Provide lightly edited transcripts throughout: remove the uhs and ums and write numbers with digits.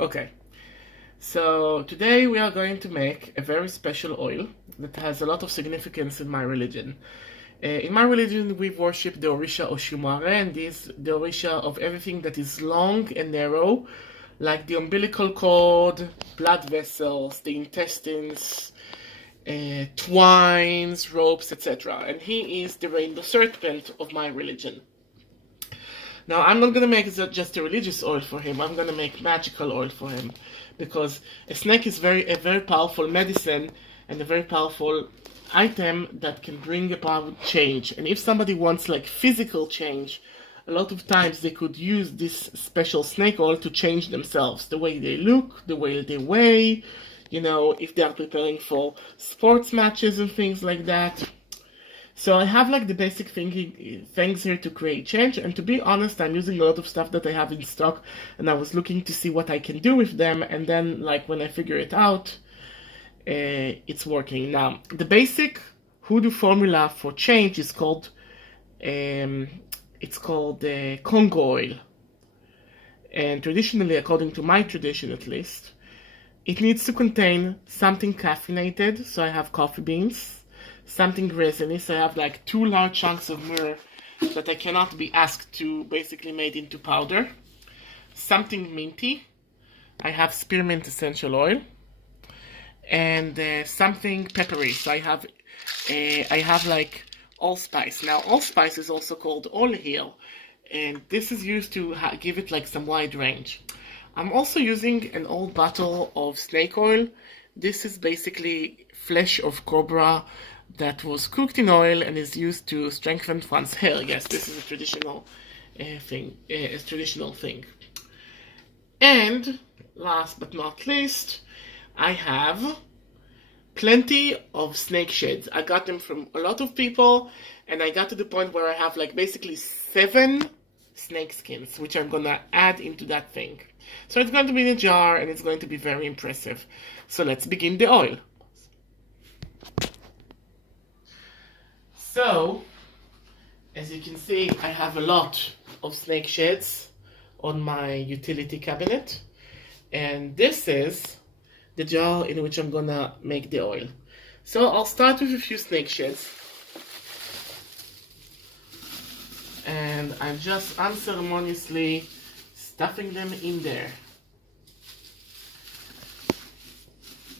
Okay, so today we are going to make a very special oil that has a lot of significance in my religion. In my religion, we worship the Orisha Oshumare, and this the Orisha of everything that is long and narrow, like the umbilical cord, blood vessels, the intestines, twines, ropes, etc. And he is the rainbow serpent of my religion. Now, I'm not gonna make just a religious oil for him. I'm gonna make magical oil for him, because a snake is a very powerful medicine and a very powerful item that can bring about change. And if somebody wants like physical change, a lot of times they could use this special snake oil to change themselves, the way they look, the way they weigh. If they are preparing for sports matches and things like that. So I have like the basic things here to create change, and to be honest, I'm using a lot of stuff that I have in stock, and I was looking to see what I can do with them, and then like when I figure it out, it's working. Now, the basic hoodoo formula for change is called Congo oil, and traditionally, according to my tradition at least, it needs to contain something caffeinated, so I have coffee beans, something resiny, so I have like 2 large chunks of myrrh that I cannot be asked to basically made into powder, something minty, I have spearmint essential oil, and something peppery, so I have like allspice. Now, allspice is also called oleoheel, and this is used to give it like some wide range. I'm also using an old bottle of snake oil. This is basically flesh of cobra that was cooked in oil and is used to strengthen one's hair. Yes, this is a traditional thing. And last but not least, I have plenty of snake sheds. I got them from a lot of people, and I got to the point where I have like basically 7 snake skins, which I'm gonna add into that thing. So it's going to be in a jar, and it's going to be very impressive. So let's begin the oil. So, as you can see, I have a lot of snake sheds on my utility cabinet, and this is the jar in which I'm gonna make the oil. So I'll start with a few snake sheds, and I'm just unceremoniously stuffing them in there.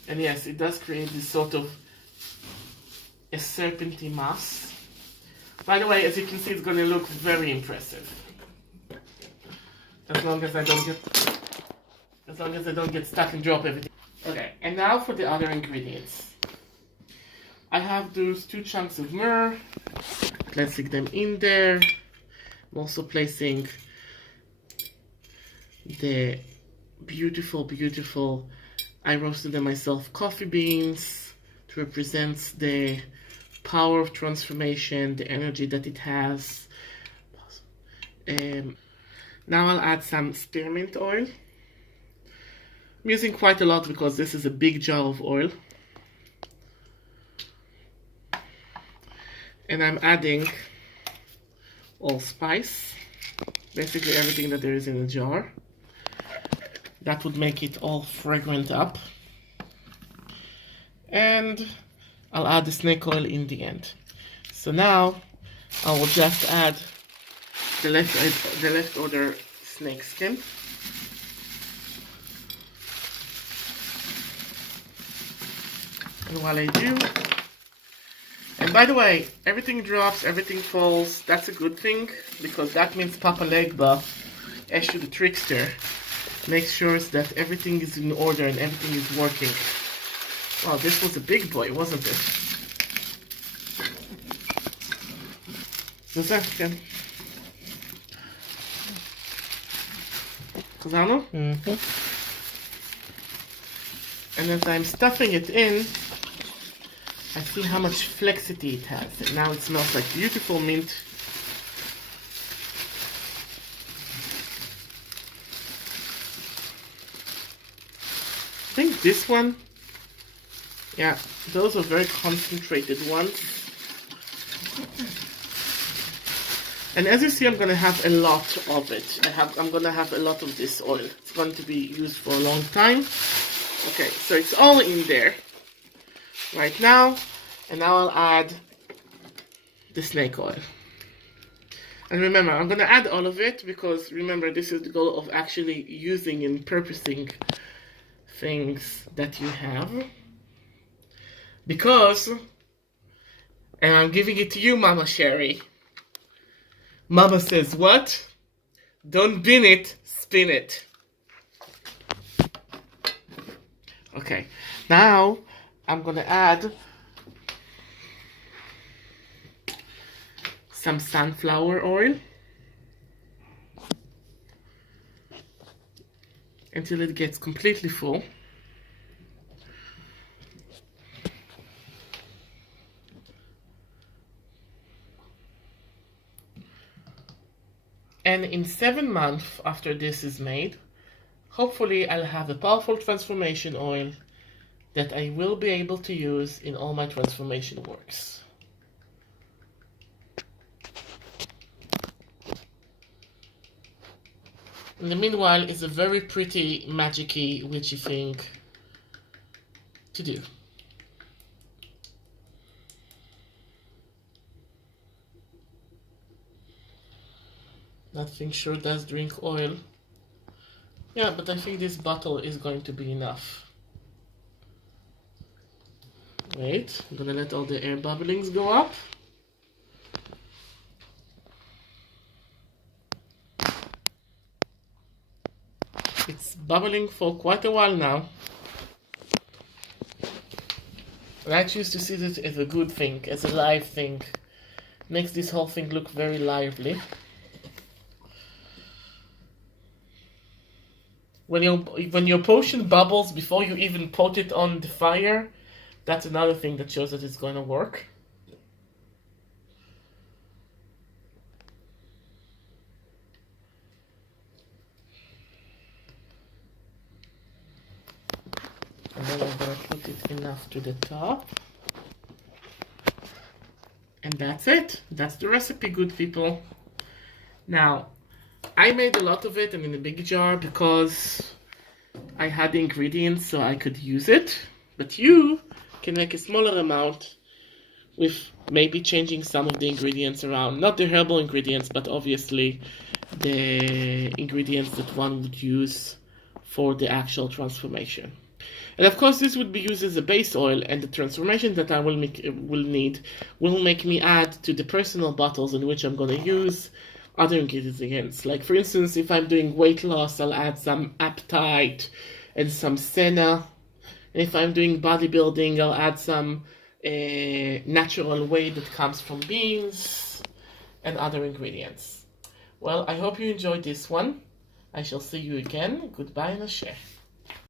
And yes, it does create this sort of a serpentine mass. By the way, as you can see, it's going to look very impressive. As long as I don't get stuck and drop everything. Okay, and now for the other ingredients. I have those 2 chunks of myrrh, placing them in there. I'm also placing the beautiful, I roasted them myself, coffee beans to represent the power of transformation, the energy that it has. Now I'll add some spearmint oil. I'm using quite a lot because this is a big jar of oil. And I'm adding allspice, basically everything that there is in the jar. That would make it all fragrant up. And I'll add the snake oil in the end. So now I will just add the leftover snake skin. And while I do, and by the way, everything drops, everything falls. That's a good thing, because that means Papa Legba, Eshu the trickster, makes sure that everything is in order and everything is working. Wow, this was a big boy, wasn't it? Zazachka. Kazano? Mm-hmm. And as I'm stuffing it in, I see how much flexity it has. And now it smells like beautiful mint. I think this one, yeah, those are very concentrated ones. And as you see, I'm gonna have a lot of it. I'm gonna have a lot of this oil. It's going to be used for a long time. Okay, so it's all in there right now. And now I'll add the snake oil. And remember, I'm gonna add all of it because remember, this is the goal of actually using and purposing things that you have. Because, and I'm giving it to you, Mama Sherry. Mama says what? Don't bin it, spin it. Okay, now I'm gonna add some sunflower oil until it gets completely full. And in 7 months after this is made, hopefully I'll have a powerful transformation oil that I will be able to use in all my transformation works. In the meanwhile, it's a very pretty, magic-y, witchy thing to do. That thing sure does drink oil. Yeah, but I think this bottle is going to be enough. Wait, I'm gonna let all the air bubblings go up. It's bubbling for quite a while now. And I choose to see this as a good thing, as a live thing. Makes this whole thing look very lively. When your potion bubbles before you even put it on the fire, that's another thing that shows that it's going to work. And then I'm going to put it enough to the top. And that's it. That's the recipe, good people. Now, I made a lot of it and in a big jar because I had the ingredients so I could use it. But you can make a smaller amount with maybe changing some of the ingredients around. Not the herbal ingredients, but obviously the ingredients that one would use for the actual transformation. And of course this would be used as a base oil, and the transformation that I will need will make me add to the personal bottles in which I'm going to use other ingredients. Like for instance, if I'm doing weight loss, I'll add some apatite and some senna. And if I'm doing bodybuilding, I'll add some natural whey that comes from beans and other ingredients. Well, I hope you enjoyed this one. I shall see you again. Goodbye and a share.